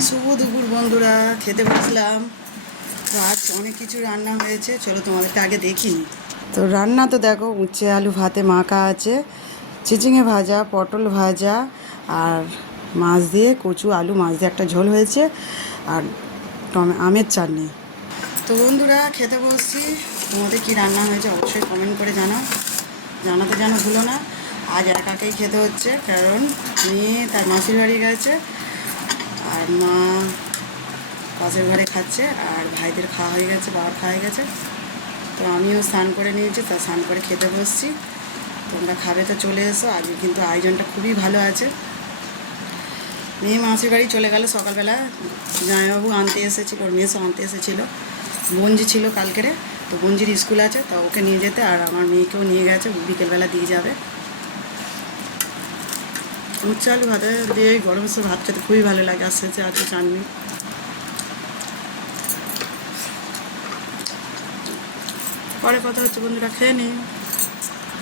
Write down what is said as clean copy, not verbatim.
শুভ দুপুর বন্ধুরা, খেতে বসলাম। তো আজ অনেক কিছু রান্না হয়েছে, চলো তোমাদেরকে আগে দেখিনি। তো রান্না তো দেখো, উচ্ছে আলু ভাতে মাখা আছে, চিচিঙে ভাজা, পটল ভাজা, আর মাছ দিয়ে কচু আলু মাছ দিয়ে একটা ঝোল হয়েছে, আর আমের চাটনি। তো বন্ধুরা খেতে বসছি। তোমাদের কী রান্না হয়েছে অবশ্যই কমেন্ট করে জানাতে যেন ভুলো না। আজ একাকেই খেতে হচ্ছে, কারণ মেয়ে তার মাসির বাড়ি গেছে, আর মা পাশের ঘরে খাচ্ছে, আর ভাইদের খাওয়া হয়ে গেছে, বাবার খাওয়া হয়ে গেছে। তো আমিও স্নান করে নিয়েছি, তা স্নান করে খেতে বসছি। তোমরা খাবে তো চলে এসো। আজকে কিন্তু আয়োজনটা খুবই ভালো আছে। মেয়ে মাসির বাড়ি চলে গেল সকালবেলা, জামাইবাবু আনতে এসেছিল, ওর মেসও আনতে এসেছিলো। বঞ্জি ছিল কালকেরে, তো বঞ্জির স্কুল আছে, তা ওকে নিয়ে যেতে, আর আমার মেয়েকেও নিয়ে গেছে, বিকেলবেলা দিয়ে যাবে। উচ্ছে আলু ভাতে দিয়ে গরম সে ভাত খেতে খুবই ভালো লাগে, আর শেষে আছে চাটনি। পরে কথা হচ্ছে বন্ধুরা, খেয়ে নিই।